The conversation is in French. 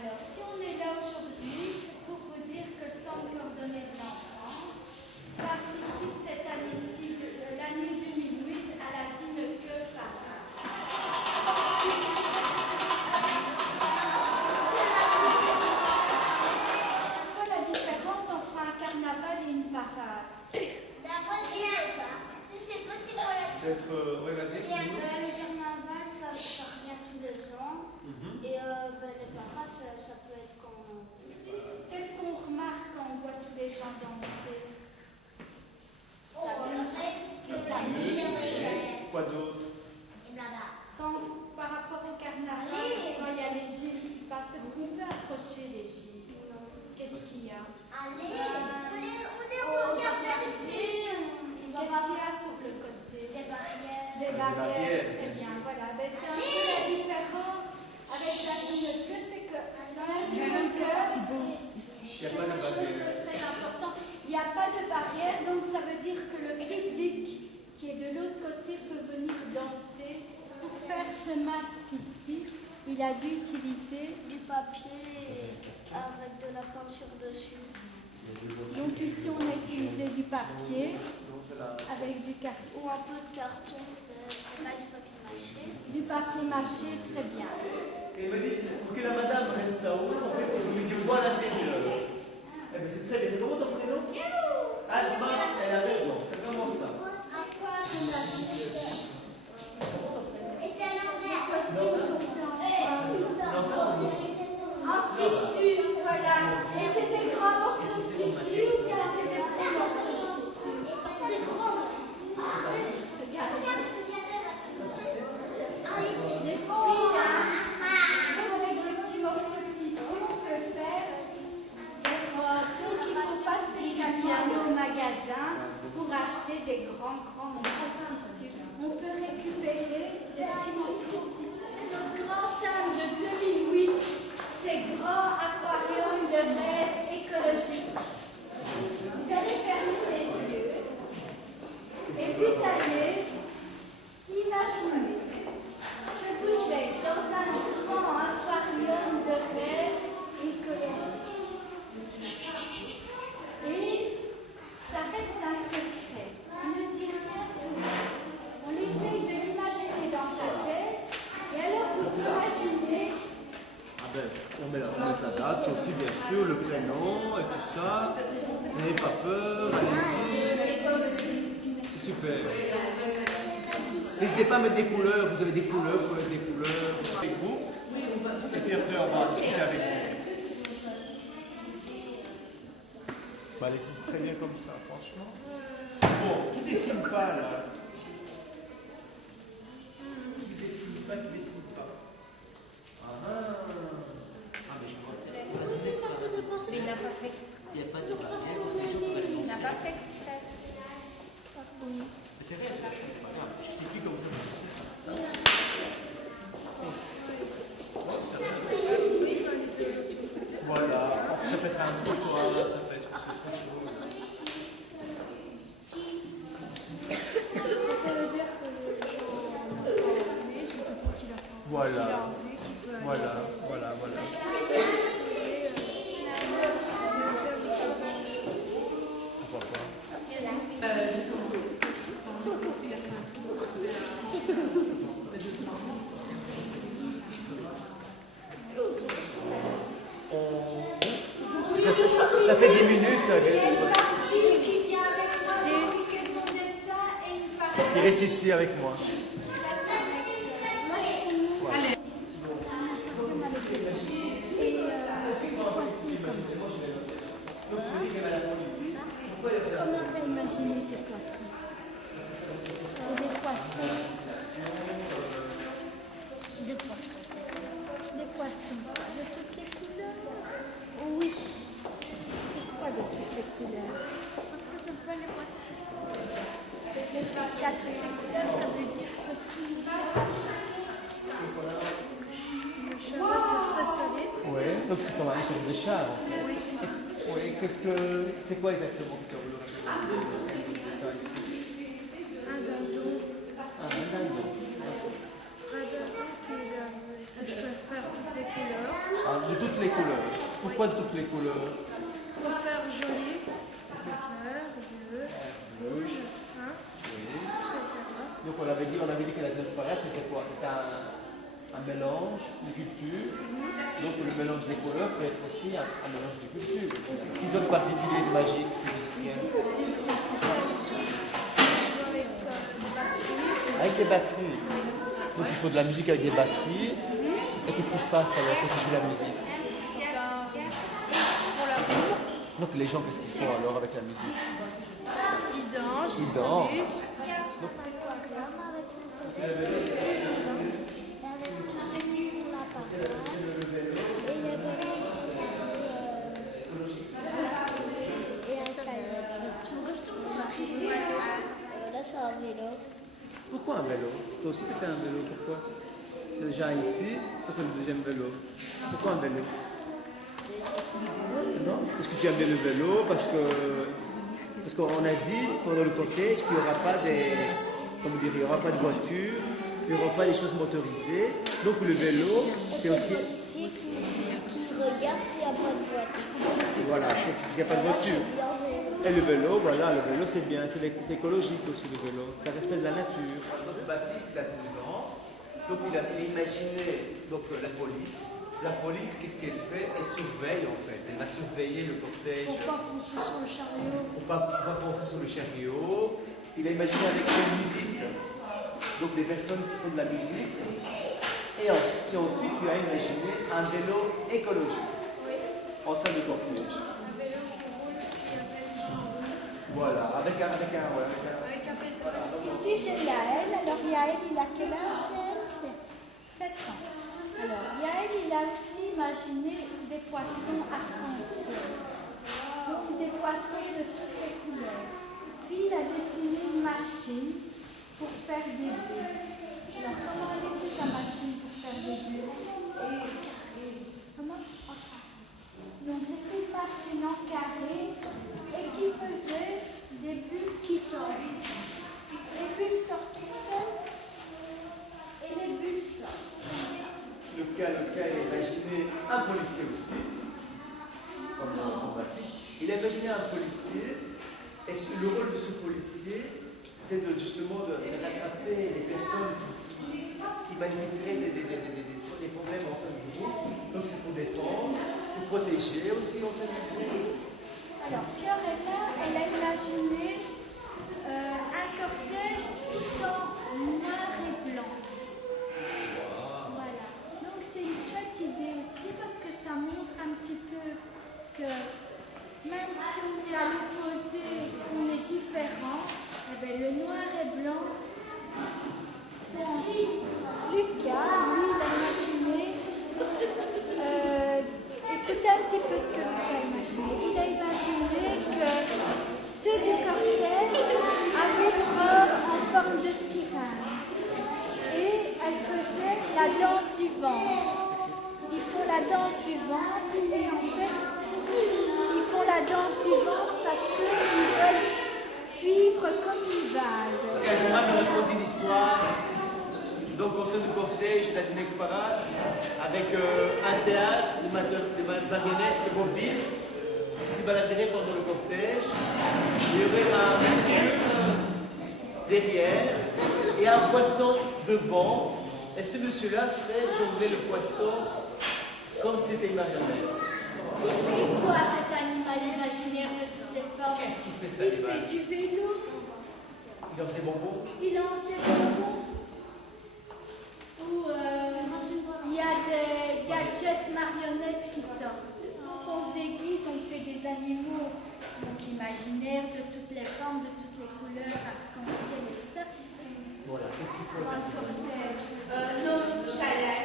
Alors, si on est là aujourd'hui, c'est pour vous dire que le Centre coordonné de l'enfance participe cette année-ci, l'année 2008, à la Zinneke Parade. C'est quoi la différence entre un carnaval et une parade? Ouais, vas-y. Le carnaval, ça revient tous les ans. Et les parades, ça peut être quand on veut. Qu'est-ce qu'on remarque quand on voit tous les gens danser? Ça s'amuse. Quoi d'autre? Par rapport au carnaval, quand il y a les gilets qui passent, est-ce qu'on peut approcher les gilets? Qu'est-ce qu'il y a? Qu'est-ce qu'il y a sur le côté? Des barrières. Des barrières, très bien, voilà. Ben, c'est un peu la différence avec la Zinneke, c'est que dans la Zinneke, Il n'y a pas de barrière. c'est très important. Il n'y a pas de barrière, donc ça veut dire que le public qui est de l'autre côté peut venir danser. Pour faire ce masque ici, il a dû utiliser Du papier avec de la peinture dessus. donc ici on a utilisé du papier avec du carton. Ou un peu de carton, c'est pas du papier mâché. Du papier mâché, très bien. Et il m'a dit, pour que la madame reste là-haut, en fait, il faut lui voir l'intérieur. Eh bien, c'est très bien. C'est comment ton prénom? Asma, elle a raison. C'est vraiment ça. En tissu, voilà. Et c'est des grands morceaux de tissu ou bien c'est des petits morceaux de tissu? Des grands. Regarde. Des petits, hein. Avec des petits morceaux de tissu, on peut faire des robes. Donc il ne faut pas spécialement aller au magasin pour acheter des grands morceaux de tissu. On peut récupérer des petits morceaux de tissu. Le grand thème de 2008, c'est Grand Aquarium de rêve écologique. Vous allez fermer les yeux et vous allez imaginer que vous êtes dans un grand aquarium de rêve écologique. Et ça reste un secret. Ne dis rien tout. On essaye de l'imaginer dans sa tête et alors vous imaginez. Ah ben, on met la date aussi, bien sûr, le prénom et tout ça. N'ayez pas peur, allez-y. C'est super. N'hésitez pas à mettre des couleurs, vous avez des couleurs, vous pouvez mettre des couleurs avec vous. Et puis après, on va discuter avec vous. Bah, allez, c'est très bien comme ça, franchement. Bon, qui dessine pas là? Qui dessine pas, qui dessine pas? Mais je vois que Mais il n'a pas fait exprès. il n'y a pas de barrière. Il n'a pas fait exprès. C'est vrai, c'est pas grave. Je t'ai dit comme ça. Voilà. Ça peut être un trottoir, ça peut être aussi autre chose. Ça veut dire que les gens n'ont pas enlevé, c'est comme ça qu'il a pas Voilà. enlevé, qu'il peut aller Voilà, danser. voilà, voilà. Pourquoi pas? Ça fait 10 minutes. Il y a une partie qui vient avec moi, qui fait son dessin, et une partie Il reste ici avec moi. qui reste avec moi. Allez. Comment t'as imaginé tes poissons? C'est des poissons. Des poissons, c'est quoi? Des poissons. De toutes les couleurs? Oui. Pourquoi de toutes les couleurs? Parce que c'est pas les poissons. Les poissons à toutes les couleurs, ça veut dire que tout le cheval est très solide. Oui, donc c'est comme un sorte de char. Oui, c'est quoi exactement que tu as voulu raconter ça ici? Un dindon. Ah, un dindon. Un dindon que je peux faire toutes les couleurs. Ah, de toutes les on avait dit que la diaspora c'était quoi? C'était un mélange de cultures. Donc le mélange des couleurs peut être aussi un mélange de cultures. Qu'est-ce qu'ils ont de particulier de magique, ces musiciens? Avec des batteries. Donc il faut de la musique avec des batteries. Et qu'est-ce qui se passe alors quand tu joues la musique? Donc les gens, qu'est-ce qu'ils font alors avec la musique? Ils dansent, Ils ils dansent. s'amusent. Là, c'est un vélo. Pourquoi un vélo? Toi aussi tu fais un vélo, pourquoi? Déjà ici, ça c'est le deuxième vélo. Pourquoi un vélo? Non? Est-ce que tu aimes bien le vélo? Parce qu'on a dit pendant le cortège qu'il n'y aura pas il n'y aura pas de voiture, il n'y aura pas des choses motorisées. Donc le vélo, c'est aussi. Ici qui regarde s'il n'y a pas de voiture. Voilà, s'il n'y a pas de voiture. Et le vélo, voilà, le vélo c'est bien, c'est écologique aussi le vélo, ça respecte la nature. Baptiste, il a 12 ans, donc il a imaginé donc, la police. La police, qu'est-ce qu'elle fait? Elle surveille en fait, elle va surveiller le cortège. Pour pas foncer sur le chariot. Pour pas foncer sur le chariot. Il a imaginé avec la musique, donc les personnes qui font de la musique. Et ensuite, tu as imaginé un vélo écologique en salle de cortège. Voilà, avec un Ici, j'ai Yael. Alors, Yael, il a quel âge, Yael? 7 ans. Alors, Yael, il a aussi imaginé des poissons arc-en-ciel. Donc, des poissons de toutes les couleurs. Puis, il a dessiné une machine pour faire des bulles. Alors, comment elle était sa machine pour faire des bulles? Comment? Donc, c'était une machine en carré et qui faisait des bulles qui sortent. Les bulles sortent toutes seules et les bulles sortent. lequel a imaginé un policier aussi, comme Baptiste. Il a imaginé un policier, et le rôle de ce policier, c'est justement de rattraper les personnes qui manifesteraient des problèmes au sein du groupe. Donc c'est pour défendre, pour protéger aussi au sein du groupe. Alors, Fiorella, elle a imaginé un cortège tout en noir et blanc. Voilà. Donc, c'est une chouette idée aussi parce que ça montre un petit peu que même si on est à l'opposé, on est différent, eh bien, le noir et blanc sont ensemble. Lucas, lui, il a imaginé. Écoutez un petit peu ce que Lucas a imaginé. Il a imaginé que ceux du cortège avaient une robe en forme de sirène. Et elle faisait la danse du ventre. Ils font la danse du ventre et en fait, ils font la danse du ventre parce qu'ils veulent suivre comme une vague. Casimir nous raconte une histoire. Donc au sein du cortège d'Azimé Parade, avec un théâtre, des marionnettes, des mobiles, qui se baladeraient pendant le cortège. Il y aurait un monsieur derrière et un poisson devant. Et ce monsieur-là ferait jongler le poisson comme si c'était une marionnette. Et quoi cet animal imaginaire de toutes les formes? Qu'est-ce qu'il fait cet Il animal? fait du vélo, Il lance des bonbons. il lance des bonbons, ou il y a des gadgets marionnettes qui sortent. Donc on se déguise, on fait des animaux donc imaginaires de toutes les formes, de toutes les couleurs, arc-en-ciel et tout ça. Voilà, qu'est-ce qu'il faut? Dans le cortège. Non, chalet.